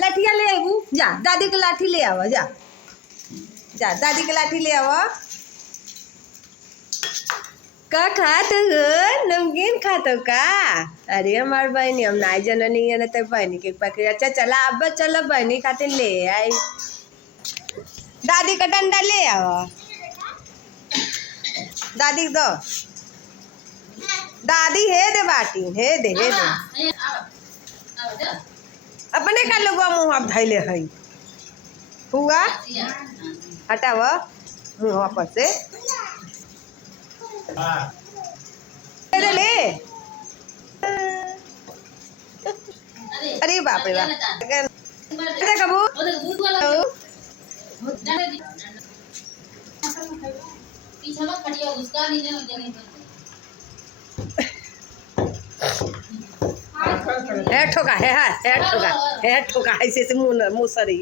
लाठिया ले आबू जा दादी के लाठी ले आवा जा जा दादी के लाठी ले आवा का खात हो नमकीन खातो का अरे हमार बहनी हम ना जननी है ना तो बहनी के पकड़ अच्छा चला अब चलो बहनी खातिर ले आई दादी का डंडा ले आओ दादी दो दादी है दे बाटी है दे अपने का लोग मुँह आप धैले है हुआ हटाव मुँह पर से ले अरे बाप रे बाप कबू ठोका है ठोका ऐसे मुँह मुँह सरी